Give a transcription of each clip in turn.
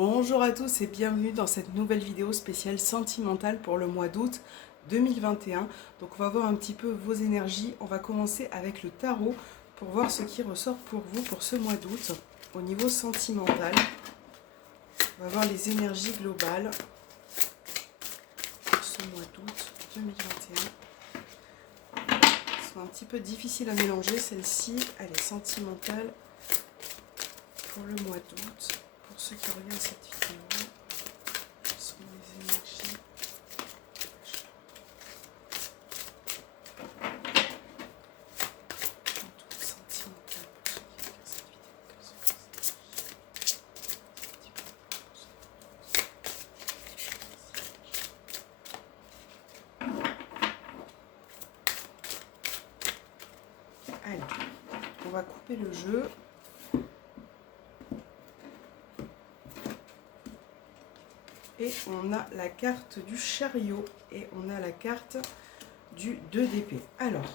Bonjour à tous et bienvenue dans cette nouvelle vidéo spéciale sentimentale pour le mois d'août 2021. Donc on va voir un petit peu vos énergies. On va commencer avec le tarot pour voir ce qui ressort pour vous pour ce mois d'août au niveau sentimental. On va voir les énergies globales pour ce mois d'août 2021. Elles sont un petit peu difficiles à mélanger. Celle-ci, elle est sentimentale pour le mois d'août. Pour ceux qui regardent cette vidéo, ce sont les énergies. Toutes sentimentales pour ceux qui regardent cette vidéo. Allez, on va couper le jeu. Et on a la carte du chariot et on a la carte du 2 d'épée. Alors,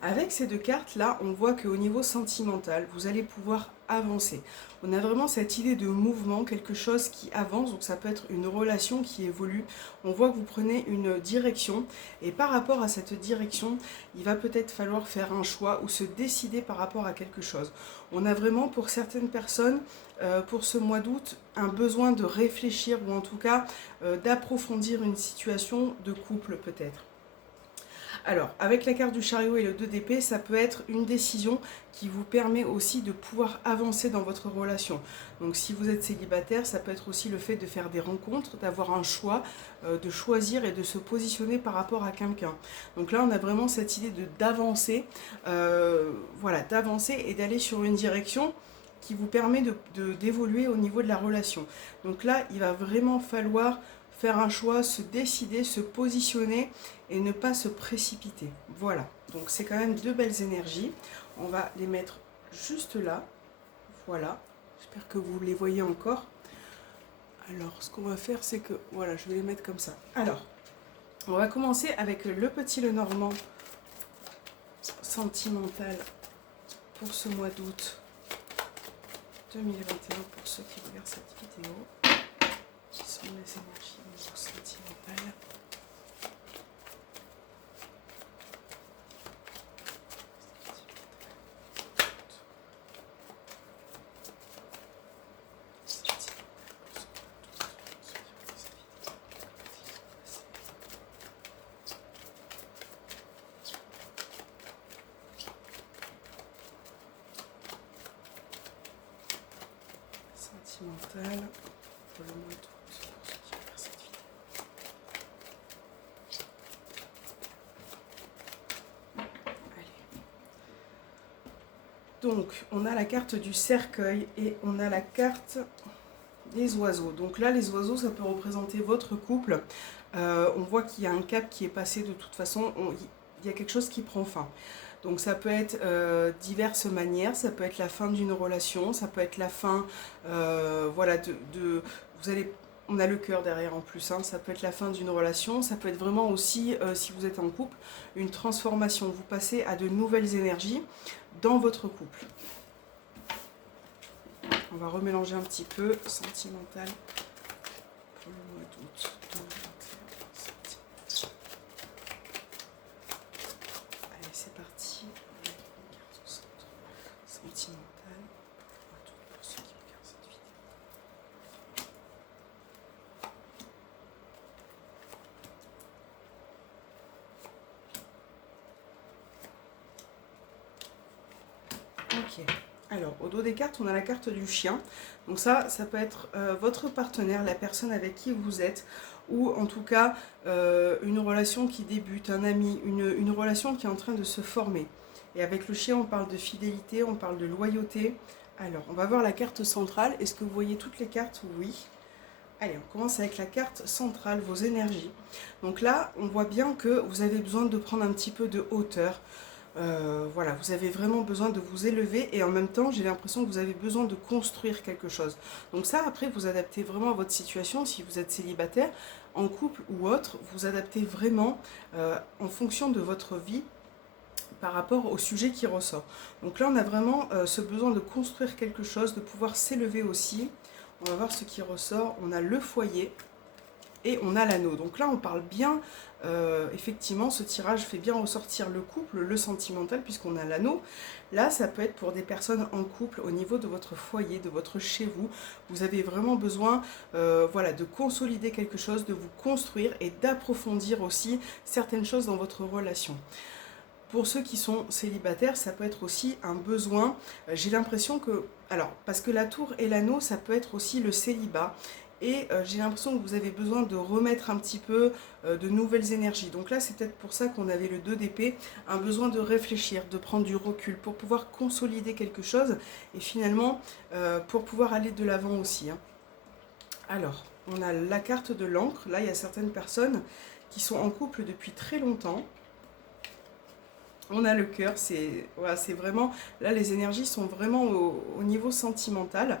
avec ces deux cartes-là, on voit qu'au niveau sentimental, vous allez pouvoir avancer. On a vraiment cette idée de mouvement, quelque chose qui avance, donc ça peut être une relation qui évolue. On voit que vous prenez une direction et par rapport à cette direction, il va peut-être falloir faire un choix ou se décider par rapport à quelque chose. On a vraiment pour certaines personnes, pour ce mois d'août, un besoin de réfléchir ou en tout cas d'approfondir une situation de couple peut-être. Alors, avec la carte du chariot et le 2 d'épée, ça peut être une décision qui vous permet aussi de pouvoir avancer dans votre relation. Donc, si vous êtes célibataire, ça peut être aussi le fait de faire des rencontres, d'avoir un choix, de choisir et de se positionner par rapport à quelqu'un. Donc là, on a vraiment cette idée d'avancer, voilà, d'avancer et d'aller sur une direction qui vous permet d'évoluer au niveau de la relation. Donc là, il va vraiment falloir faire un choix, se décider, se positionner et ne pas se précipiter. Voilà, donc c'est quand même deux belles énergies. On va les mettre juste là. Voilà, j'espère que vous les voyez encore. Alors, ce qu'on va faire, c'est que, voilà, je vais les mettre comme ça. Alors, on va commencer avec le petit Lenormand sentimental pour ce mois d'août 2021 pour ceux qui regardent cette vidéo. Ce sont les énergies sentimentales. Sentimentale pour le mois d'août pour ceux qui regardent cette vidéo. Allez. Donc, on a la carte du cercueil et on a la carte des oiseaux. Donc là, les oiseaux, ça peut représenter votre couple. On voit qu'il y a un cap qui est passé de toute façon. Il y a quelque chose qui prend fin. Donc ça peut être diverses manières, ça peut être la fin d'une relation, ça peut être la fin, voilà, vous allez, on a le cœur derrière en plus, hein, ça peut être la fin d'une relation, ça peut être vraiment aussi, si vous êtes en couple, une transformation, vous passez à de nouvelles énergies dans votre couple. On va remélanger un petit peu, sentimental pour le mois d'août 2021. Allez, c'est parti. Une carte au centre sentimentale pour ceux qui regardent cette vidéo. Ok. Alors, au dos des cartes, on a la carte du chien. Donc ça peut être votre partenaire, la personne avec qui vous êtes, ou en tout cas une relation qui débute, un ami, une relation qui est en train de se former. Et avec le chien, on parle de fidélité, on parle de loyauté. Alors, on va voir la carte centrale. Est-ce que vous voyez toutes les cartes? Oui. Allez, on commence avec la carte centrale, vos énergies. Donc là, on voit bien que vous avez besoin de prendre un petit peu de hauteur. Voilà, vous avez vraiment besoin de vous élever et en même temps, j'ai l'impression que vous avez besoin de construire quelque chose. Donc ça, après, vous adaptez vraiment à votre situation. Si vous êtes célibataire, en couple ou autre, vous adaptez vraiment en fonction de votre vie par rapport au sujet qui ressort. Donc là, on a vraiment ce besoin de construire quelque chose, de pouvoir s'élever aussi. On va voir ce qui ressort. On a le foyer et on a l'anneau. Donc là, on parle bien, effectivement, ce tirage fait bien ressortir le couple, le sentimental, puisqu'on a l'anneau. Là, ça peut être pour des personnes en couple au niveau de votre foyer, de votre chez vous. Vous avez vraiment besoin voilà, de consolider quelque chose, de vous construire et d'approfondir aussi certaines choses dans votre relation. Pour ceux qui sont célibataires, ça peut être aussi un besoin. J'ai l'impression que, alors, parce que la tour et l'anneau, ça peut être aussi le célibat. Et j'ai l'impression que vous avez besoin de remettre un petit peu de nouvelles énergies. Donc là, c'est peut-être pour ça qu'on avait le 2 d'épée, un besoin de réfléchir, de prendre du recul pour pouvoir consolider quelque chose et finalement pour pouvoir aller de l'avant aussi. Hein. Alors, on a la carte de l'encre. Là, il y a certaines personnes qui sont en couple depuis très longtemps. On a le cœur, c'est voilà, vraiment, là les énergies sont vraiment au niveau sentimental.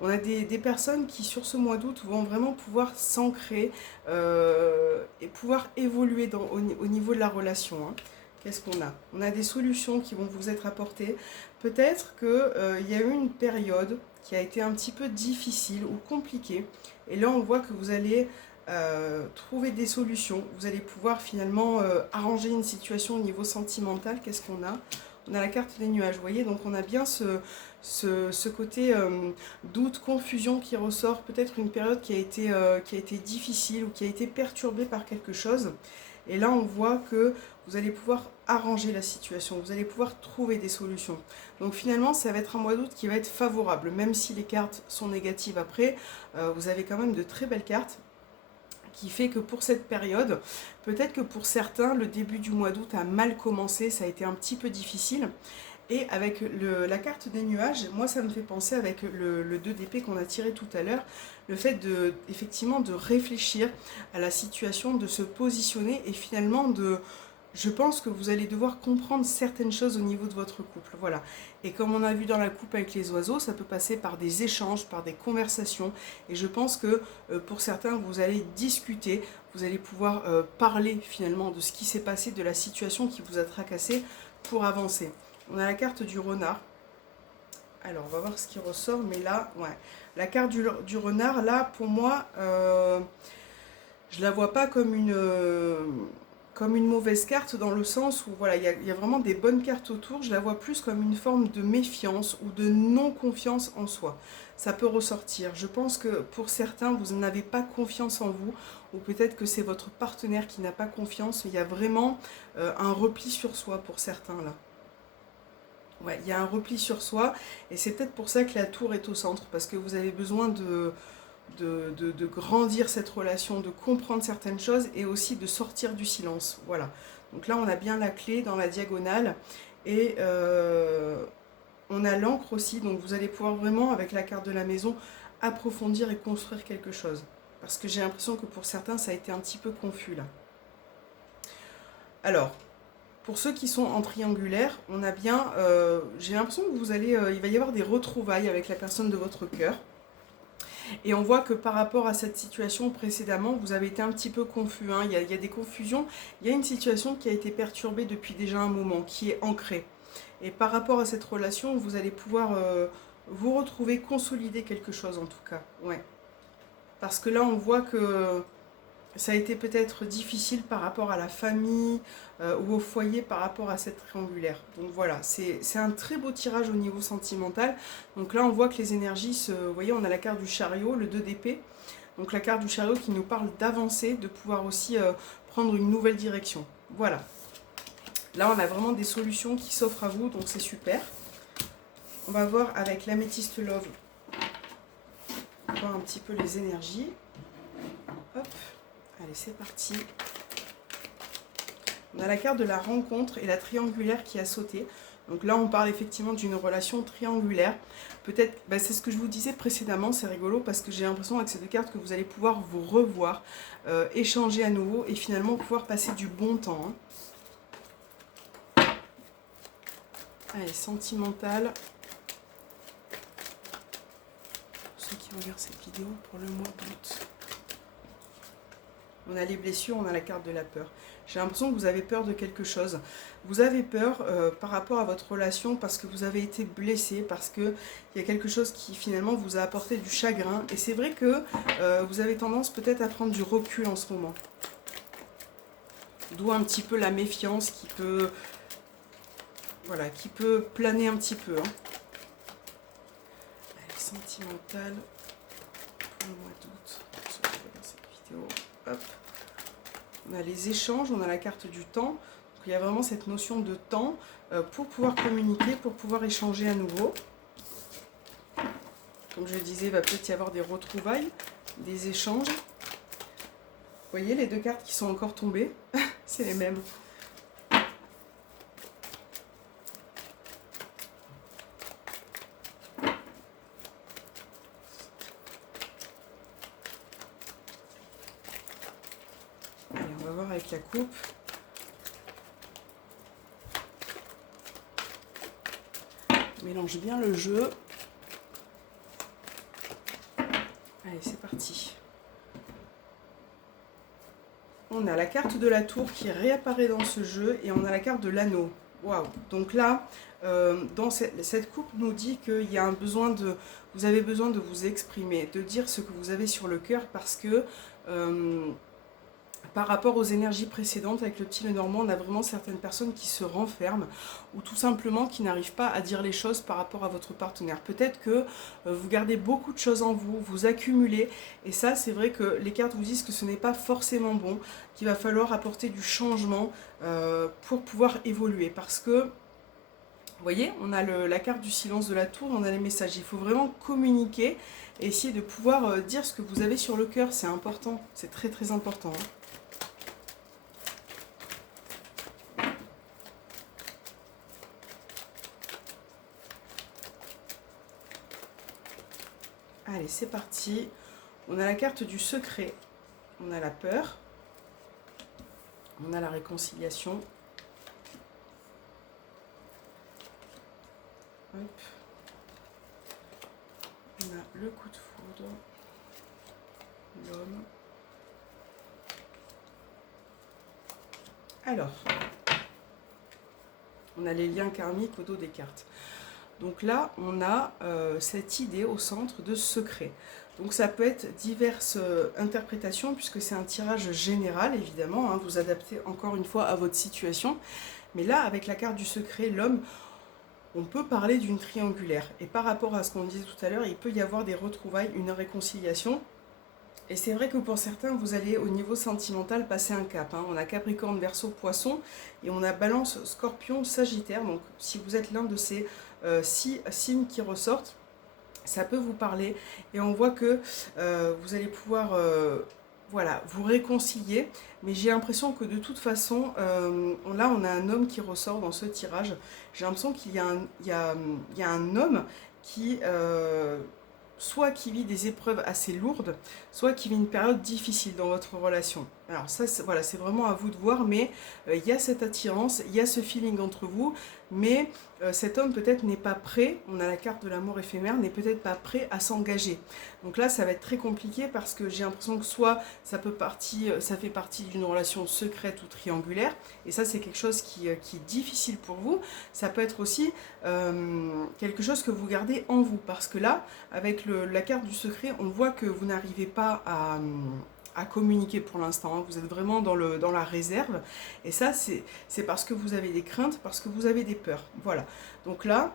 On a des personnes qui sur ce mois d'août vont vraiment pouvoir s'ancrer et pouvoir évoluer au niveau de la relation. Hein. Qu'est-ce qu'on a? On a des solutions qui vont vous être apportées. Peut-être qu'il y a eu une période qui a été un petit peu difficile ou compliquée. Et là on voit que vous allez trouver des solutions. Vous allez pouvoir finalement arranger une situation au niveau sentimental. Qu'est-ce qu'on a? On a la carte des nuages, vous voyez, donc on a bien ce côté doute, confusion qui ressort, peut-être une période qui a été difficile ou qui a été perturbée par quelque chose. Et là, on voit que vous allez pouvoir arranger la situation, vous allez pouvoir trouver des solutions. Donc finalement, ça va être un mois d'août qui va être favorable, même si les cartes sont négatives après, vous avez quand même de très belles cartes qui fait que pour cette période, peut-être que pour certains, le début du mois d'août a mal commencé, ça a été un petit peu difficile. Et avec la carte des nuages, moi ça me fait penser avec le 2 d'épée qu'on a tiré tout à l'heure, le fait effectivement de réfléchir à la situation, de se positionner et finalement je pense que vous allez devoir comprendre certaines choses au niveau de votre couple. Voilà. Et comme on a vu dans la coupe avec les oiseaux, ça peut passer par des échanges, par des conversations. Et je pense que pour certains, vous allez discuter, vous allez pouvoir parler finalement de ce qui s'est passé, de la situation qui vous a tracassé pour avancer. On a la carte du renard. Alors, on va voir ce qui ressort. Mais là, ouais. La carte du renard, là, pour moi, je la vois pas comme une mauvaise carte dans le sens où voilà, il y a vraiment des bonnes cartes autour. Je la vois plus comme une forme de méfiance ou de non-confiance en soi. Ça peut ressortir. Je pense que pour certains, vous n'avez pas confiance en vous ou peut-être que c'est votre partenaire qui n'a pas confiance. Il y a vraiment un repli sur soi pour certains là. Ouais, il y a un repli sur soi et c'est peut-être pour ça que la tour est au centre parce que vous avez besoin de grandir cette relation, de comprendre certaines choses et aussi de sortir du silence. Voilà. Donc là, on a bien la clé dans la diagonale et on a l'encre aussi. Donc vous allez pouvoir vraiment, avec la carte de la maison, approfondir et construire quelque chose. Parce que j'ai l'impression que pour certains, ça a été un petit peu confus là. Alors, pour ceux qui sont en triangulaire, on a bien, j'ai l'impression que il va y avoir des retrouvailles avec la personne de votre cœur. Et on voit que par rapport à cette situation précédemment, vous avez été un petit peu confus. Hein. Il y a des confusions. Il y a une situation qui a été perturbée depuis déjà un moment, qui est ancrée. Et par rapport à cette relation, vous allez pouvoir vous retrouver, consolider quelque chose en tout cas. Ouais. Parce que là, on voit que ça a été peut-être difficile par rapport à la famille ou au foyer par rapport à cette triangulaire. Donc voilà, c'est un très beau tirage au niveau sentimental. Donc là, on voit que les énergies, vous voyez, on a la carte du chariot, le 2 d'épée. Donc la carte du chariot qui nous parle d'avancer, de pouvoir aussi prendre une nouvelle direction. Voilà. Là, on a vraiment des solutions qui s'offrent à vous, donc c'est super. On va voir avec l'améthyste love, voir un petit peu les énergies. Hop. Allez, c'est parti. On a la carte de la rencontre et la triangulaire qui a sauté. Donc là, on parle effectivement d'une relation triangulaire. Peut-être, c'est ce que je vous disais précédemment, c'est rigolo parce que j'ai l'impression avec ces deux cartes que vous allez pouvoir vous revoir, échanger à nouveau et finalement pouvoir passer du bon temps. Hein. Allez, sentimental. Pour ceux qui regardent cette vidéo pour le mois d'août. on a les blessures, on a la carte de la peur. J'ai l'impression que vous avez peur de quelque chose. Vous avez peur par rapport à votre relation parce que vous avez été blessé, parce qu'il y a quelque chose qui finalement vous a apporté du chagrin. Et c'est vrai que vous avez tendance peut-être à prendre du recul en ce moment. D'où un petit peu la méfiance qui peut, voilà, qui peut planer un petit peu. Hein. Allez, sentimentale pour le mois d'août. Sur cette vidéo. Hop. On a les échanges, on a la carte du temps. Donc, il y a vraiment cette notion de temps pour pouvoir communiquer, pour pouvoir échanger à nouveau. Comme je le disais, il va peut-être y avoir des retrouvailles, des échanges. Vous voyez les deux cartes qui sont encore tombées, c'est les mêmes. Allez, on va voir avec la coupe. Mélange bien le jeu. Allez, c'est parti. On a la carte de la tour qui réapparaît dans ce jeu et on a la carte de l'anneau. Waouh! Donc là, dans cette coupe nous dit qu'il y a un besoin de... Vous avez besoin de vous exprimer, de dire ce que vous avez sur le cœur parce que... par rapport aux énergies précédentes, avec le petit Lenormand, on a vraiment certaines personnes qui se renferment ou tout simplement qui n'arrivent pas à dire les choses par rapport à votre partenaire. Peut-être que vous gardez beaucoup de choses en vous, vous accumulez, et ça c'est vrai que les cartes vous disent que ce n'est pas forcément bon, qu'il va falloir apporter du changement pour pouvoir évoluer. Parce que, vous voyez, on a la carte du silence de la tour, on a les messages. Il faut vraiment communiquer et essayer de pouvoir dire ce que vous avez sur le cœur, c'est important, c'est très très important. Hein. Allez, c'est parti. On a la carte du secret. On a la peur. On a la réconciliation. Hop. On a le coup de foudre. L'homme. Alors. On a les liens karmiques au dos des cartes. Donc là, on a cette idée au centre de secret. Donc ça peut être diverses interprétations, puisque c'est un tirage général, évidemment. Hein, vous adaptez encore une fois à votre situation. Mais là, avec la carte du secret, l'homme, on peut parler d'une triangulaire. Et par rapport à ce qu'on disait tout à l'heure, il peut y avoir des retrouvailles, une réconciliation. Et c'est vrai que pour certains, vous allez au niveau sentimental passer un cap. Hein. On a Capricorne, Verseau, Poisson, et on a Balance, Scorpion, Sagittaire. Donc si vous êtes l'un de ces 6 signes qui ressortent, ça peut vous parler. Et on voit que vous allez pouvoir voilà, vous réconcilier. Mais j'ai l'impression que de toute façon, là on a un homme qui ressort dans ce tirage. J'ai l'impression qu'il y a un homme qui... soit qui vit des épreuves assez lourdes, soit qui vit une période difficile dans votre relation. Alors ça, voilà, c'est vraiment à vous de voir, mais il y a cette attirance, il y a ce feeling entre vous, mais cet homme peut-être n'est pas prêt, on a la carte de l'amour éphémère, n'est peut-être pas prêt à s'engager. Donc là, ça va être très compliqué parce que j'ai l'impression que soit ça fait partie d'une relation secrète ou triangulaire, et ça c'est quelque chose qui est difficile pour vous. Ça peut être aussi quelque chose que vous gardez en vous, parce que là, avec la carte du secret, on voit que vous n'arrivez pas à communiquer pour l'instant, hein. Vous êtes vraiment dans la réserve, et ça c'est parce que vous avez des craintes, parce que vous avez des peurs, voilà. Donc là,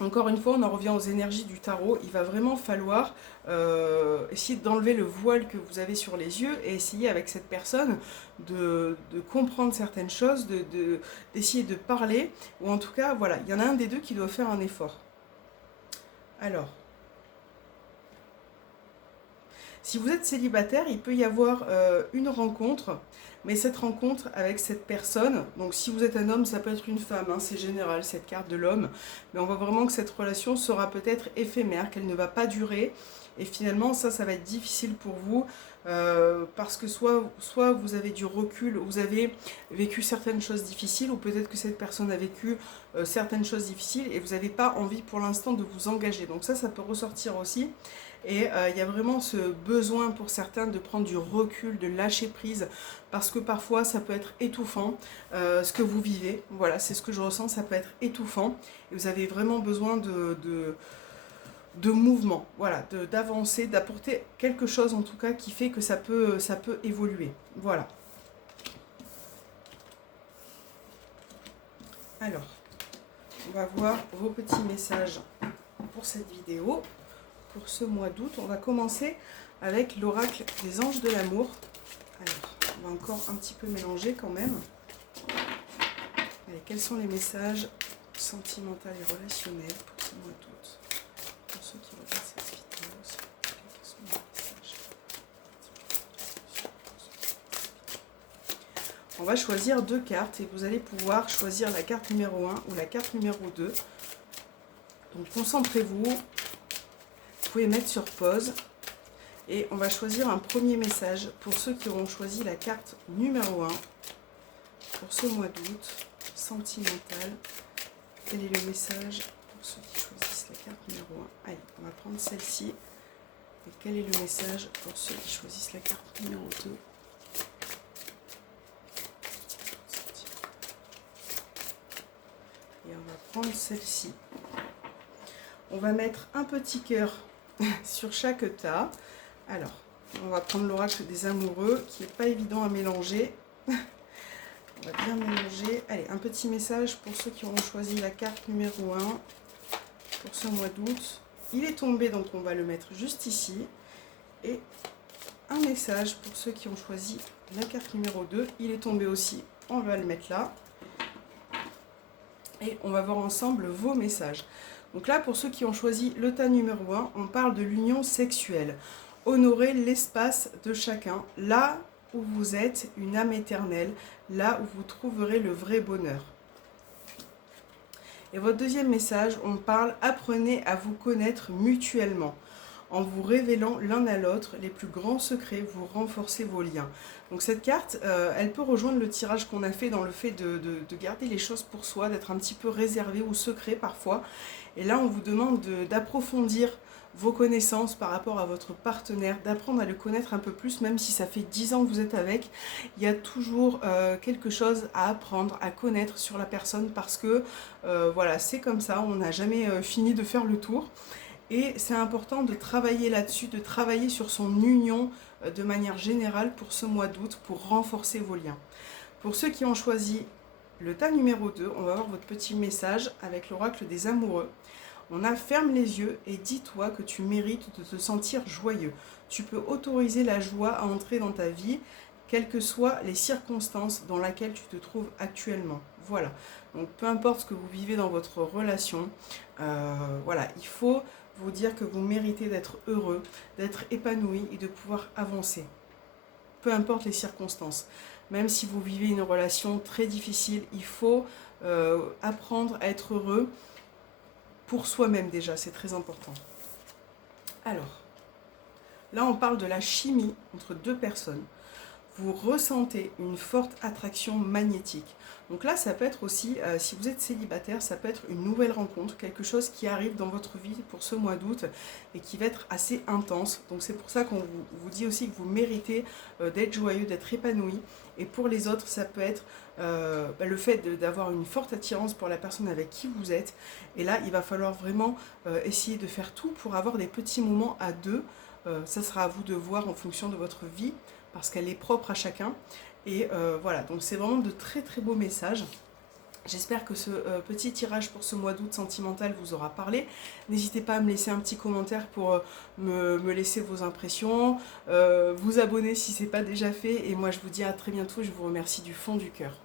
encore une fois, on en revient aux énergies du tarot. Il va vraiment falloir essayer d'enlever le voile que vous avez sur les yeux et essayer avec cette personne de comprendre certaines choses, d'essayer de parler, ou en tout cas, voilà, il y en a un des deux qui doit faire un effort. Alors, si vous êtes célibataire, il peut y avoir une rencontre, mais cette rencontre avec cette personne, donc si vous êtes un homme, ça peut être une femme, hein, c'est général cette carte de l'homme, mais on voit vraiment que cette relation sera peut-être éphémère, qu'elle ne va pas durer, et finalement ça va être difficile pour vous, parce que soit vous avez du recul, vous avez vécu certaines choses difficiles, ou peut-être que cette personne a vécu certaines choses difficiles, et vous n'avez pas envie pour l'instant de vous engager, donc ça peut ressortir aussi. Et il y a vraiment ce besoin pour certains de prendre du recul, de lâcher prise, parce que parfois ça peut être étouffant, ce que vous vivez. Voilà, c'est ce que je ressens, ça peut être étouffant. Et vous avez vraiment besoin de mouvement, voilà, d'avancer, d'apporter quelque chose en tout cas qui fait que ça peut évoluer. Voilà. Alors, on va voir vos petits messages pour cette vidéo. Pour ce mois d'août, on va commencer avec l'oracle des anges de l'amour. Alors, on va encore un petit peu mélanger quand même. Allez, quels sont les messages sentimentaux et relationnels pour ce mois d'août? Pour ceux qui regardent cette vidéo, quels sont les messages? On va choisir 2 cartes et vous allez pouvoir choisir la carte numéro 1 ou la carte numéro 2. Donc concentrez-vous. Vous pouvez mettre sur pause et on va choisir un premier message pour ceux qui auront choisi la carte numéro 1 pour ce mois d'août sentimental. Quel est le message pour ceux qui choisissent la carte numéro 1? Allez, on va prendre celle-ci. Et quel est le message pour ceux qui choisissent la carte numéro 2? Et on va prendre celle-ci. On va mettre un petit cœur sur chaque tas. Alors, on va prendre l'oracle des amoureux qui n'est pas évident à mélanger. On va bien mélanger. Allez, un petit message pour ceux qui auront choisi la carte numéro 1 pour ce mois d'août. Il est tombé, donc on va le mettre juste ici. Et un message pour ceux qui ont choisi la carte numéro 2. Il est tombé aussi, on va le mettre là. Et on va voir ensemble vos messages. Donc là, pour ceux qui ont choisi le tas numéro 1, on parle de l'union sexuelle. Honorer l'espace de chacun, là où vous êtes une âme éternelle, là où vous trouverez le vrai bonheur. Et votre deuxième message, on parle apprenez à vous connaître mutuellement. En vous révélant l'un à l'autre les plus grands secrets, vous renforcez vos liens. Donc cette carte, elle peut rejoindre le tirage qu'on a fait dans le fait de garder les choses pour soi, d'être un petit peu réservé ou secret parfois. Et là, on vous demande d'approfondir vos connaissances par rapport à votre partenaire, d'apprendre à le connaître un peu plus, même si ça fait 10 ans que vous êtes avec, il y a toujours quelque chose à apprendre, à connaître sur la personne parce que voilà, c'est comme ça, on n'a jamais fini de faire le tour. Et c'est important de travailler là-dessus, de travailler sur son union de manière générale pour ce mois d'août, pour renforcer vos liens. Pour ceux qui ont choisi le tas numéro 2, on va voir votre petit message avec l'oracle des amoureux. On a ferme les yeux et dis-toi que tu mérites de te sentir joyeux. Tu peux autoriser la joie à entrer dans ta vie, quelles que soient les circonstances dans lesquelles tu te trouves actuellement. Voilà, donc peu importe ce que vous vivez dans votre relation, voilà, il faut vous dire que vous méritez d'être heureux, d'être épanoui et de pouvoir avancer. Peu importe les circonstances. Même si vous vivez une relation très difficile, il faut apprendre à être heureux pour soi-même déjà, c'est très important. Alors, là on parle de la chimie entre 2 personnes. Vous ressentez une forte attraction magnétique. Donc là, ça peut être aussi, si vous êtes célibataire, ça peut être une nouvelle rencontre, quelque chose qui arrive dans votre vie pour ce mois d'août et qui va être assez intense. Donc c'est pour ça qu'on vous dit aussi que vous méritez d'être joyeux, d'être épanoui. Et pour les autres, ça peut être le fait d'avoir une forte attirance pour la personne avec qui vous êtes. Et là, il va falloir vraiment essayer de faire tout pour avoir des petits moments à deux. Ça sera à vous de voir en fonction de votre vie, parce qu'elle est propre à chacun. Et voilà, donc c'est vraiment de très très beaux messages. J'espère que ce petit tirage pour ce mois d'août sentimental vous aura parlé. N'hésitez pas à me laisser un petit commentaire pour me laisser vos impressions, vous abonner si ce n'est pas déjà fait. Et moi je vous dis à très bientôt, je vous remercie du fond du cœur.